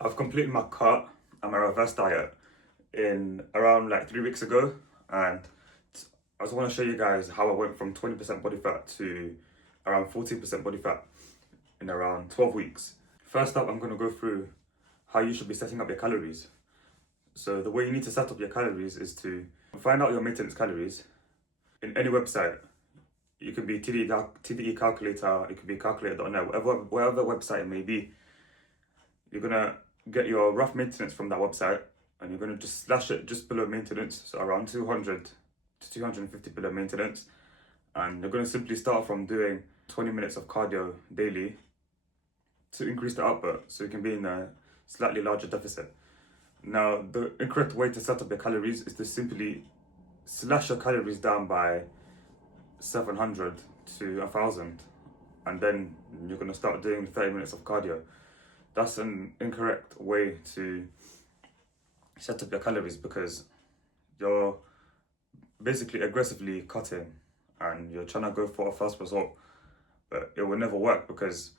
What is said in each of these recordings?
I've completed my cut and my reverse diet in around like 3 weeks ago, and I just want to show you guys how I went from 20% body fat to around 14% body fat in around 12 weeks. First up, I'm going to go through how you should be setting up your calories. So the way you need to set up your calories is to find out your maintenance calories in any website. It could be TDE calculator, it could be calculator.net, whatever website it may be. You're gonna get your rough maintenance from that website, and you're gonna just slash it just below maintenance, so around 200 to 250 below maintenance. And you're gonna simply start from doing 20 minutes of cardio daily to increase the output, so you can be in a slightly larger deficit. Now, the incorrect way to set up your calories is to simply slash your calories down by 700 to 1000, and then you're going to start doing 30 minutes of cardio. That's an incorrect way to set up your calories, because you're basically aggressively cutting and you're trying to go for a fast result, but it will never work because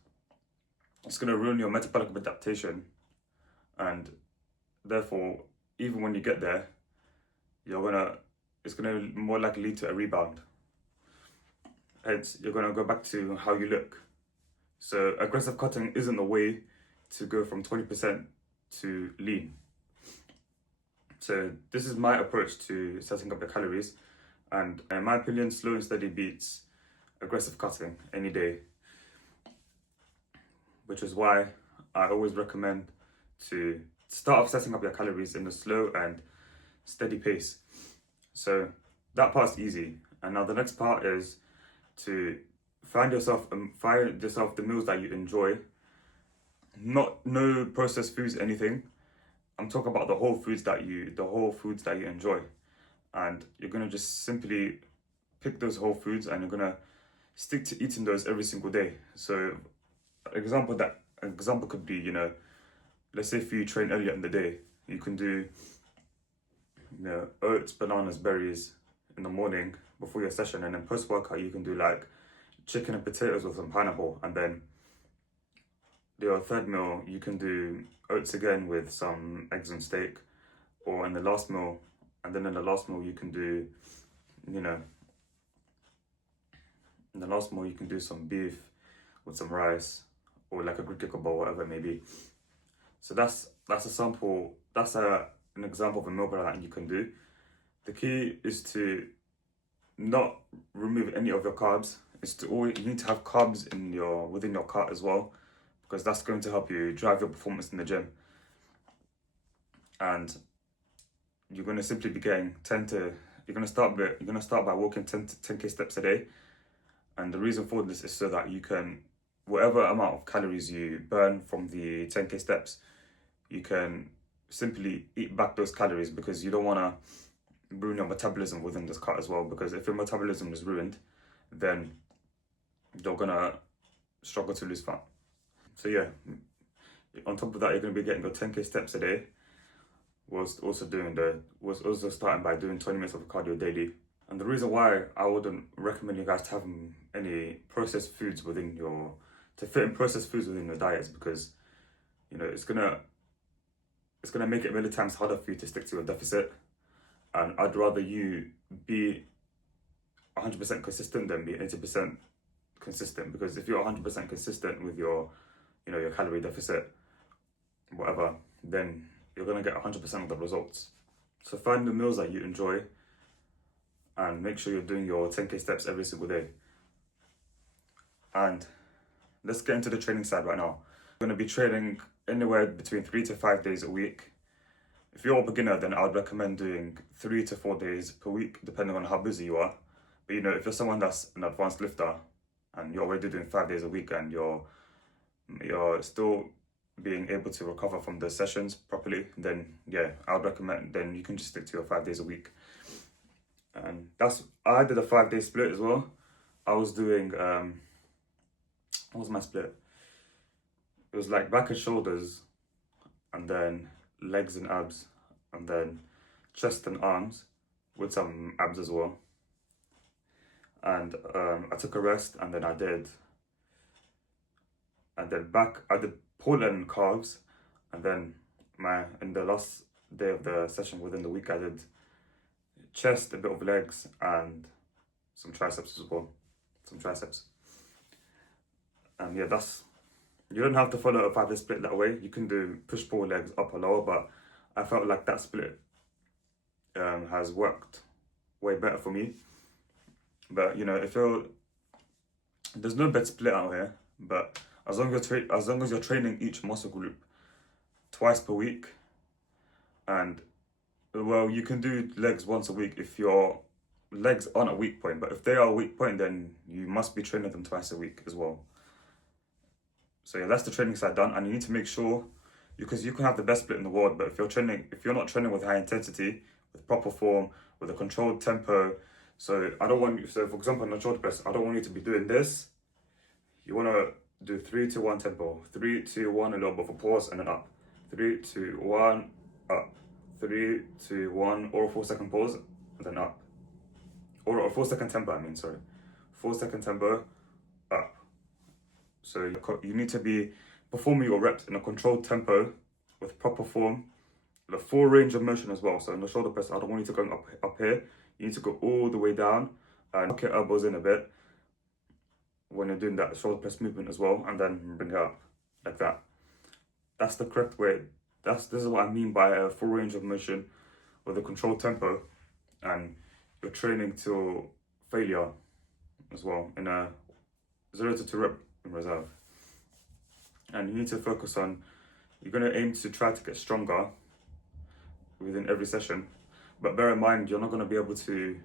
it's going to ruin your metabolic adaptation, and therefore even when you get there, it's going to more likely lead to a rebound. Hence, you're going to go back to how you look. So aggressive cutting isn't the way to go from 20% to lean. So this is my approach to setting up your calories, and in my opinion, slow and steady beats aggressive cutting any day, which is why I always recommend to start off setting up your calories in a slow and steady pace. So that part's easy, and now the next part is to find yourself the meals that you enjoy. No processed foods, anything. I'm talking about the whole foods that you enjoy, and you're gonna just simply pick those whole foods, and you're gonna stick to eating those every single day. So example could be, let's say if you train earlier in the day, you can do oats, bananas, berries in the morning before your session, and then post workout you can do like chicken and potatoes with some pineapple, and then your third meal you can do oats again with some eggs and steak, or in the last meal you can do some beef with some rice, or like a Greek yogurt bowl, whatever it may be. So that's an example of a meal plan that you can do. The key is to not remove any of your carbs. You need to have carbs within your cart as well, because that's going to help you drive your performance in the gym. And you're going to simply be getting you're going to start by walking 10k steps a day. And the reason for this is so that you can, whatever amount of calories you burn from the 10k steps, you can simply eat back those calories, because you don't want to ruin your metabolism within this cut as well, because if your metabolism is ruined, then you're gonna struggle to lose fat. So yeah, on top of that, you're gonna be getting your 10k steps a day, whilst also starting by doing 20 minutes of cardio daily. And the reason why I wouldn't recommend you guys to have any processed foods within your diet is because it's gonna make it many times harder for you to stick to a deficit. And I'd rather you be 100% consistent than be 80% consistent, because if you're 100% consistent with your calorie deficit, whatever, then you're gonna get 100% of the results. So find the meals that you enjoy, and make sure you're doing your 10k steps every single day. And let's get into the training side right now. I'm gonna be training anywhere between 3 to 5 days a week. If you're a beginner, then I would recommend doing 3 to 4 days per week, depending on how busy you are. But if you're someone that's an advanced lifter and you're already doing 5 days a week, and you're still being able to recover from the sessions properly, then yeah, I would recommend, then you can just stick to your 5 days a week. And I did a 5-day split as well. I was doing, what was my split? It was like back and shoulders, and then legs and abs, and then chest and arms with some abs as well. And I took a rest, and then I did pull and calves, And then in the last day of the session within the week, I did chest, a bit of legs, and some triceps as well, some triceps. And yeah, you don't have to follow a 5-day split that way. You can do push pull legs up or lower, but I felt like that split has worked way better for me. But if there's no bed split out here, but as long as you're training each muscle group twice per week, and well, you can do legs once a week if your legs aren't a weak point, but if they are a weak point, then you must be training them twice a week as well. So yeah, that's the training side done, and you need to make sure, because you can have the best split in the world, but if you're not training with high intensity, with proper form, with a controlled tempo, so for example, on the shoulder press, I don't want you to be doing this. You want to do 3-2-1 tempo, 3-2-1, a little bit of a pause, and then up, 3-2-1, up, 3-2-1, or a 4-second pause, and then up, or a 4-second tempo. 4-second tempo, up. So you need to be performing your reps in a controlled tempo with proper form, the full range of motion as well. So in the shoulder press, I don't want you to go up here. You need to go all the way down and knock your elbows in a bit when you're doing that shoulder press movement as well, and then bring it up like that. That's the correct way. This is what I mean by a full range of motion with a controlled tempo, and you're training till failure as well in a 0 to 2 rep in reserve. And you need to focus on, you're going to aim to try to get stronger within every session, but bear in mind, you're not going to be able to,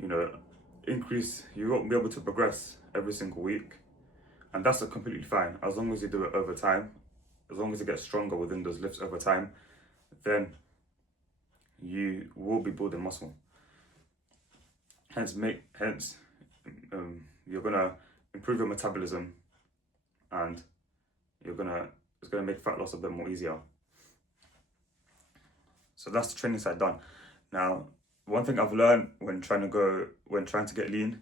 you won't be able to progress every single week. And that's completely fine, as long as you do it over time, as long as you get stronger within those lifts over time, then you will be building muscle. Hence, you're going to improve your metabolism, and it's gonna make fat loss a bit more easier. So that's the training side done. Now, one thing I've learned when trying to get lean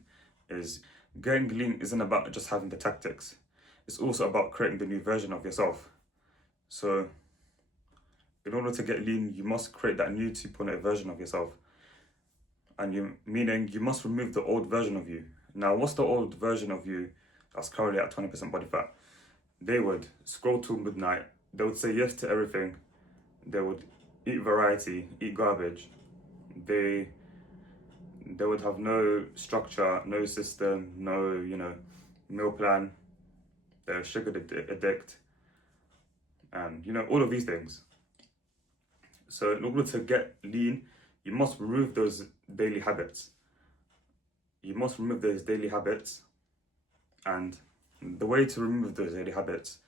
is getting lean isn't about just having the tactics. It's also about creating the new version of yourself. So in order to get lean, you must create that new 2.0 version of yourself. And meaning you must remove the old version of you. Now, what's the old version of you that's currently at 20% body fat? They would scroll till midnight. They would say yes to everything. They would eat variety, eat garbage. They would have no structure, no system, no, meal plan. They're sugar addict, and all of these things. So in order to get lean, you must remove those daily habits. And the way to remove those daily habits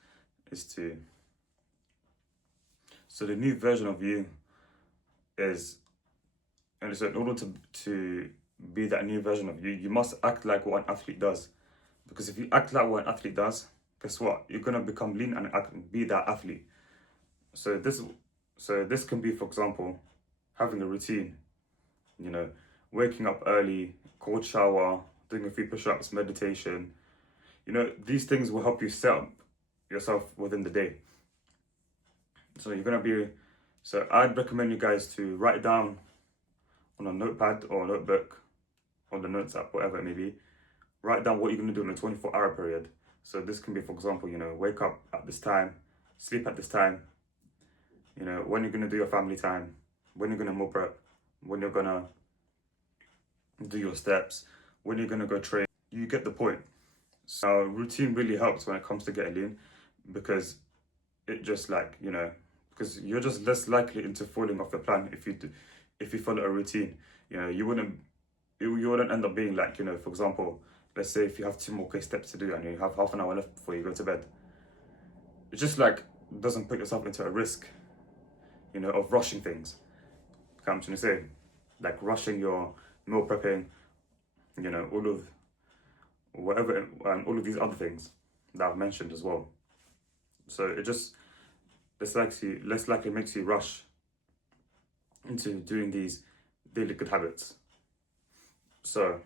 is so the new version of you is, and so in order to be that new version of you, you must act like what an athlete does. Because if you act like what an athlete does, guess what? You're gonna become lean and be that athlete. So this can be, for example, having a routine, waking up early, cold shower, doing a few push-ups, meditation. These things will help you set up yourself within the day. So I'd recommend you guys to write down on a notepad or a notebook, on the notes app, whatever it may be, write down what you're going to do in a 24-hour period. So this can be, for example, wake up at this time, sleep at this time, when you're going to do your family time, when you're going to meal prep, when you're going to do your steps, when you're going to go train. You get the point. So routine really helps when it comes to getting lean, because it just because you're just less likely into falling off the plan if you follow a routine. You wouldn't end up being for example, let's say if you have 2 more quick steps to do and you have half an hour left before you go to bed. It's just doesn't put yourself into a risk, of rushing things. I'm trying to say, rushing your meal prepping, all of whatever, and all of these other things that I've mentioned as well. So it just less likely makes you rush into doing these daily good habits. So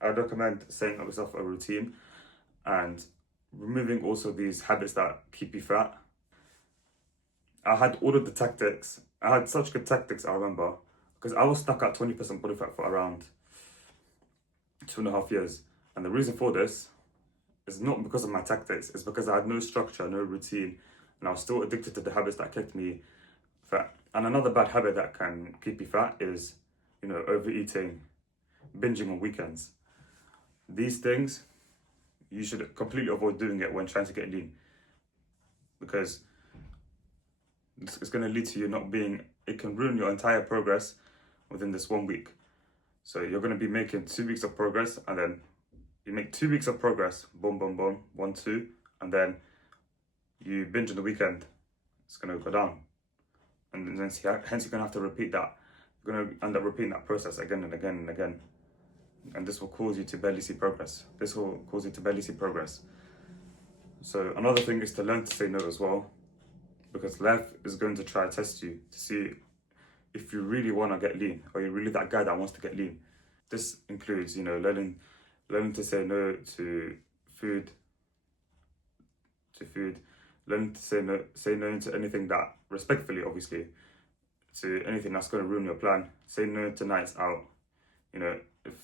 I'd recommend setting up yourself a routine and removing also these habits that keep you fat. I had all of the tactics. I had such good tactics, I remember, because I was stuck at 20% body fat for around 2.5 years. And the reason for this is not because of my tactics, it's because I had no structure, no routine, and I was still addicted to the habits that kept me fat. And another bad habit that can keep you fat is, overeating, binging on weekends. These things, you should completely avoid doing it when trying to get lean, because it's going to lead to you not being, it can ruin your entire progress within this 1 week. So you're going to be making 2 weeks of progress, and then you make 2 weeks of progress, boom, boom, boom, 1, 2, and then you binge on the weekend. It's going to go down. And then hence you're going to have to repeat that. You're going to end up repeating that process again and again and again. And this will cause you to barely see progress. So another thing is to learn to say no as well, because life is going to try to test you to see if you really want to get lean, or you're really that guy that wants to get lean. This includes, learning to say no to food, learning to say no to anything that, respectfully, obviously, to anything that's going to ruin your plan. Say no to nights out. If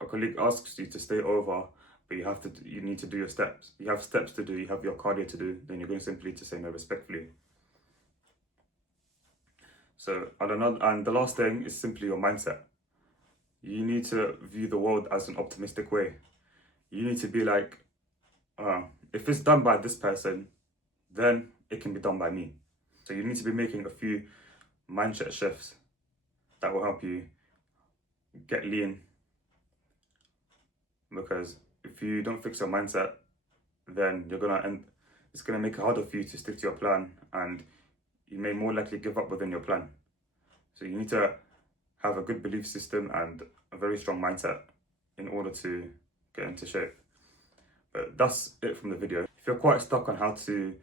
a colleague asks you to stay over, but you need to do your steps. You have steps to do, you have your cardio to do, then you're going simply to say no respectfully. So, and the last thing is simply your mindset. You need to view the world as an optimistic way. You need to be like, if it's done by this person, then it can be done by me. So you need to be making a few mindset shifts that will help you get lean. Because if you don't fix your mindset, then it's gonna make it harder for you to stick to your plan, and you may more likely give up within your plan. So you need to have a good belief system and a very strong mindset in order to get into shape. But that's it from the video. If you're quite stuck on how to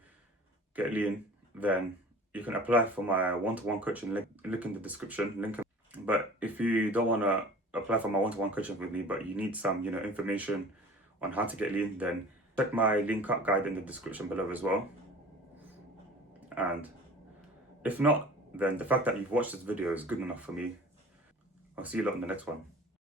get lean, then you can apply for my one-to-one coaching link in the description. But if you don't want to apply for my one-to-one coaching with me, but you need some information on how to get lean, then check my lean cut guide in the description below as well. And if not, then the fact that you've watched this video is good enough for me. I'll see you lot in the next one.